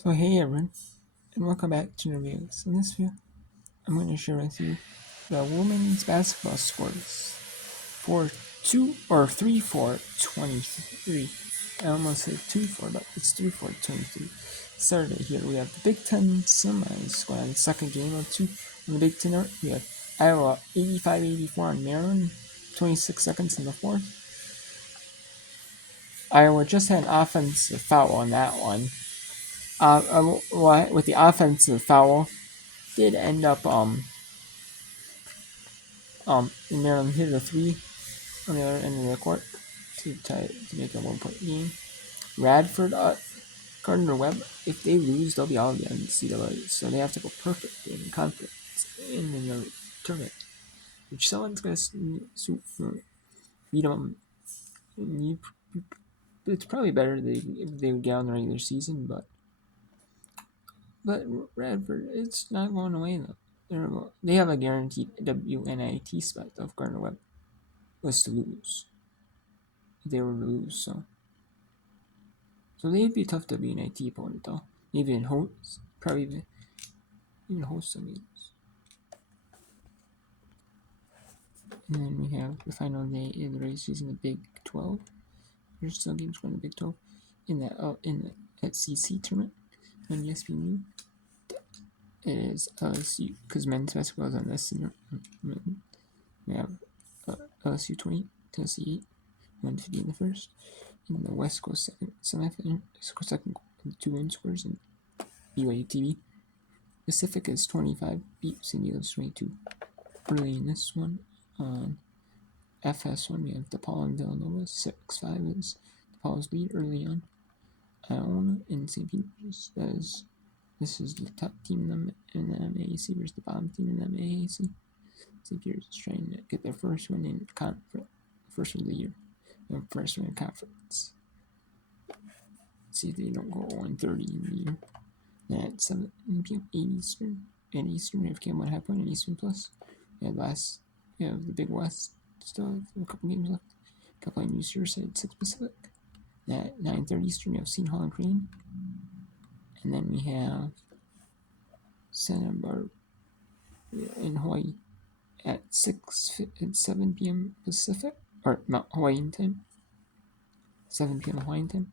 So hey everyone, and welcome back to the reviews. In this video, I'm going to share with you the women's basketball scores for 3-4-23. I almost said 2-4, but it's 3-4-23. Saturday here we have the Big Ten semis going on the second game of two. On the Big Ten North, we have Iowa 85-84 on Maryland, 26 seconds in the fourth. Iowa just had an offensive foul on that one. With the offensive foul, did end up Maryland hit a three on the other end of the court to make a 1 point game. Radford, Gardner-Webb, if they lose, they'll be out of the NCAA, so they have to go perfect in conference in the tournament, which someone's gonna beat them. It's probably better if they would get on the regular season, but Radford, it's not going away though. They have a guaranteed WNIT spot of Gardner-Webb was to lose. If they were to lose, so they'd be a tough WNIT opponent though. Maybe in host, probably even host some games. And then we have the final day in the regular season, the Big 12. There's still games going to Big 12 in the SEC tournament on ESPN. It is LSU because men's basketball is on SEC. We have LSU 20, Tennessee 8, 150 in the first. In the West Coast second semifinal, second 2 scores in BYU TV. Pacific is 25, beat San Diego's 22. Early in this one, on FS1, we have DePaul and Villanova. 6-5 is DePaul's lead early on. Iona and St. Peter's. This is the top team in the MAAC versus the bottom team in the MAAC. St. Peter's is trying to get their first win in conference, first win of the year, their first win in conference. Let's see if they don't go 130 in the year. Then at 7 p.m. 8 Eastern. At Eastern, we have Campbell Half Point and Eastern Plus. We have the Big West. Still have a couple games left. A couple of News Side 6 Pacific. Then at 9:30 Eastern, we have Seton Hall and Crane. And then we have Santa Barbara in Hawaii at 7 p.m. Pacific, or Hawaiian time. 7 p.m. Hawaiian time.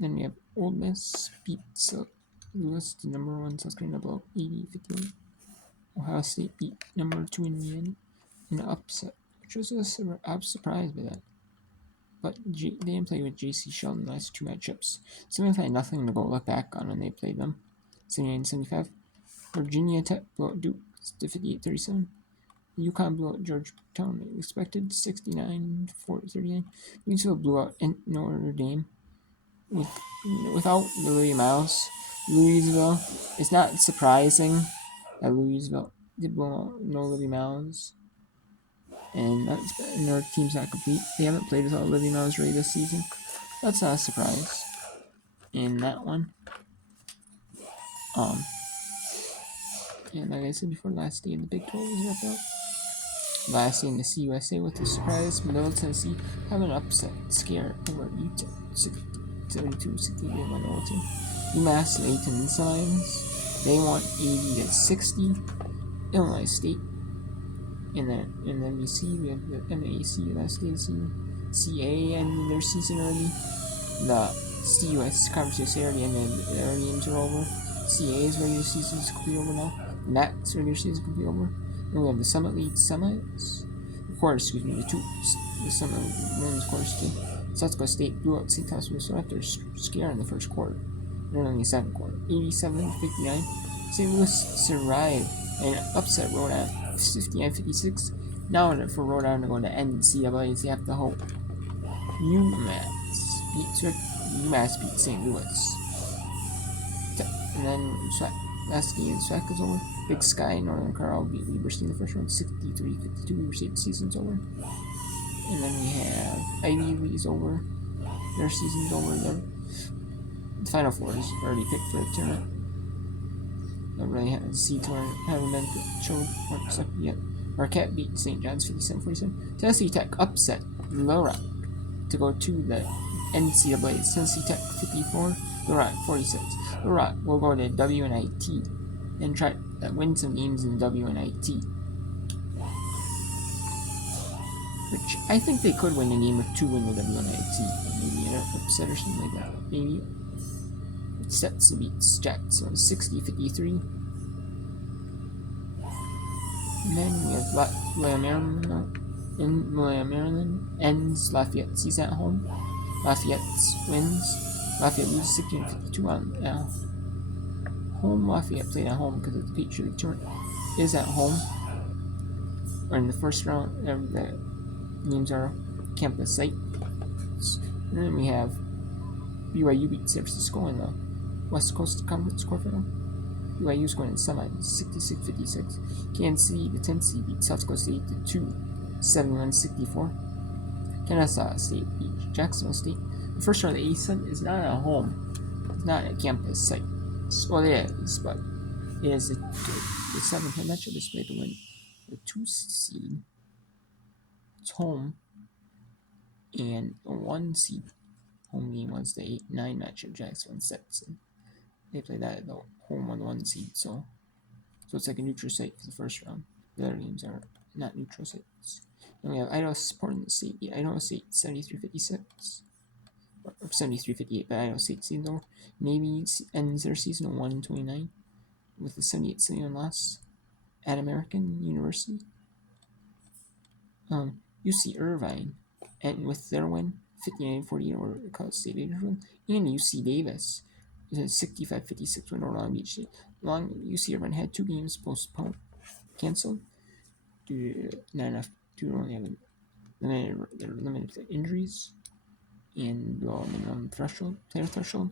Then we have Ole Miss beats Lewis, the number 1 South Carolina, blow 80-51. Ohio State beat number 2 Indiana in an upset, which was I was surprised by that. But they didn't play with J.C. Sheldon the last 2 matchups. Semifinal nothing to go look back on when they played them. 79-75. Virginia Tech blew out Duke 58-37. UConn blew out Georgetown expected 69-39. Louisville blew out Notre Dame without Lily Miles. Louisville, it's not surprising that Louisville did blow out no Lily Miles. And their team's not complete. They haven't played without Lily Miles really this season. That's not a surprise in that one. And like I said before, last day in the Big 12 was wrapped up. Last day in the CUSA with the surprise, Middle Tennessee have an upset scare over Utah 72-60 Middleton. UMass and Aiton signs. They won 80-60. Illinois State. In the MVC, we have the MAAC last day of the season. CA ended their season early. The CUS Conference USA already ended. Their games are over. CA's regular season is completely over now. MAC's regular season is completely over. And we have the Summit League semis. The Summit Women's Quarters team. South Dakota State blew out St. Thomas, Minnesota after a scare in the first quarter. And then in the second quarter, 87-59. St. Louis survived and upset Rhode Island 59-56. Now for Rhode Island to go to NCAA, they have to hope. UMass beat St. Louis. And then last game, SWAC is over. Big Sky, Northern Colorado beat Weber State in the first round 63-52. Weber State season's over. And then we have Ivy League's over. Their season's over. The Final Four is already picked for the tournament. Don't really have the tournament. Haven't been shown yet. Marquette beat St. John's 57-47. Tennessee Tech upset Little Rock to go to the NCAA. Tennessee Tech 54, The Rock 46. The Rock will go to WNIT and try to win some games in WNIT. Which I think they could win a game or two in the WNIT. Maybe an upset or something like that. Maybe it sets to beat Jackson 60-53. And then we have Maryland ends Lafayette season at home. Lafayette wins. Lafayette loses 16-52 on home. Lafayette played at home because of the Patriot League tournament. Is at home. Or in the first round, the games are campus site. And then we have BYU beat San Francisco in the West Coast Conference quarterfinal. BYU's going to the semis, 66-56. Kansas City, the 10th seed, beat South Dakota State 2, 71-64. Kennesaw State beat Jacksonville State. The first round of the ASUN is not at home. It's not a campus site. Well, it is, but it is the 7th matchup is played to win the 2 seed. It's home. And the 1 seed home game was the 8-9 matchup, Jacksonville and Stetson. They played that at the home on the 1 seed, so it's like a neutral site for the first round. The other games are not neutral sites. And we have Idaho Portland State. Idaho State 73-56. Or 73-58, but Idaho State season over. Navy ends their season at 1-29 with a 78-71 loss at American University. UC Irvine, and with their win, 59-48 over Cal State Bakersfield, and UC Davis, 65-56 win over Long Beach State. UC Irvine had 2 games postponed, canceled due to not enough to only have limited injuries and below minimum player threshold.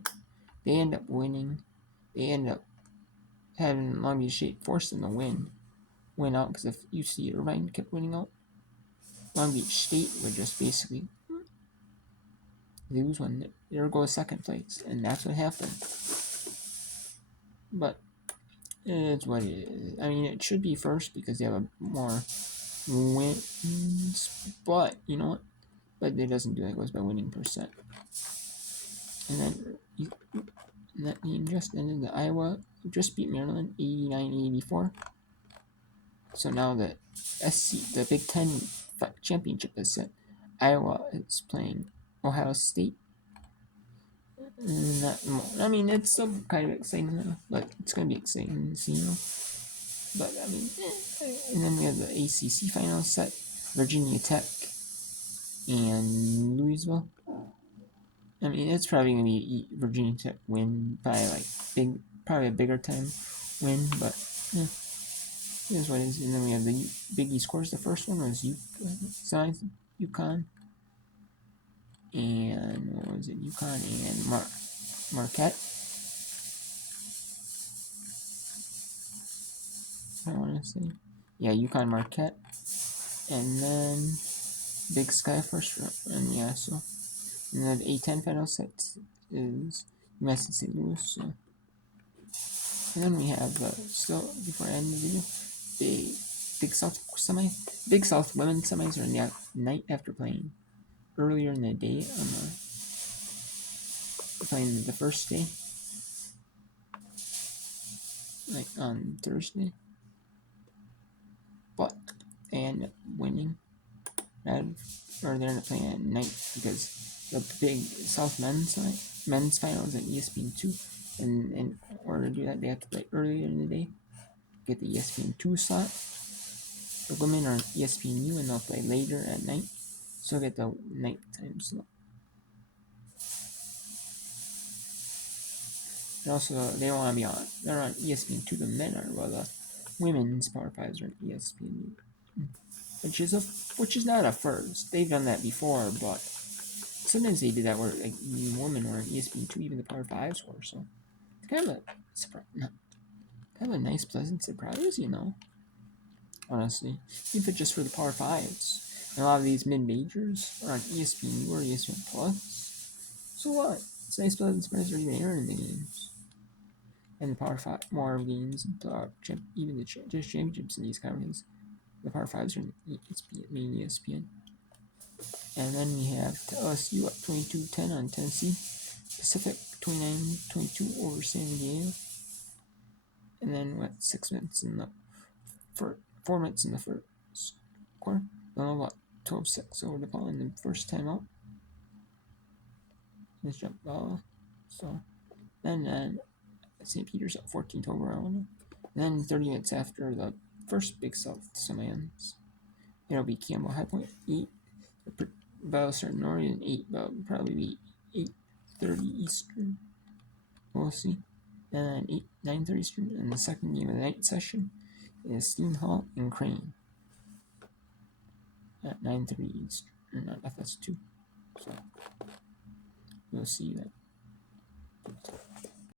They end up winning. They end up having Long Beach State force them to win out, because if UC Irvine kept winning out, Long Beach State would just basically lose when there goes second place, and that's what happened. But it's what it is. I mean, it should be first because they have more wins, but you know what? But it doesn't do that. It goes by winning percent. And then that game just ended. The Iowa just beat Maryland 89-84. So now the the Big Ten championship is set. Iowa is playing Ohio State. I mean, it's still kind of exciting now, but it's going to be exciting to see, But, I mean, and then we have the ACC final set, Virginia Tech and Louisville. I mean, it's probably going to be Virginia Tech win by, probably a bigger time win, but, it is what it is. And then we have the Big East scores. The first one was UConn. And what was it? UConn and Marquette. I want to say. Yeah, UConn Marquette. And then Big Sky first round. And yeah, so. And then the A10 final set is UMass and St. Louis. So. And then we have, still, before I end the video, the Big South women's semis are in the night after playing earlier in the day playing the first day, like on Thursday, but they end up winning, or they end up playing at night because the Big South men's finals at ESPN2, and in order to do that, they have to play earlier in the day, get the ESPN2 slot. The women are on ESPNU, and they'll play later at night, so get the nighttime slot. And also, they don't want to be on. They're on ESPN2. The men are, while the women's Power 5s are on ESPNU, which is not a first. They've done that before, but sometimes they did that where women were on ESPN2, even the Power 5s were. So it's kind of a surprise, kind of a nice, pleasant surprise, Honestly, even just for the Power 5s, and a lot of these mid majors are on ESPNU or ESPN Plus. So what? It's a nice, pleasant surprise they're even airing the games. And the Power 5, more games, even the championships in these conferences, the Power 5s are in main ESPN. And then we have LSU up 22-10 on Tennessee. Pacific 29-22 over San Diego. And then what? 6 minutes in the first, 4 minutes in the first quarter. Villanova 12-6 over DePaul in the first timeout. Nice jump ball. So then St. Peter's up 14-12 over Illinois. And then 30 minutes after the first Big South semi ends, it'll be Campbell High Point 8. Battle starting Northern 8, but probably be 8:30 Eastern. We'll see. And 9:30 Eastern. And the second game of the night session is Steam Hall and Crane at 9:30 Eastern. Or not FS2. So we'll see that.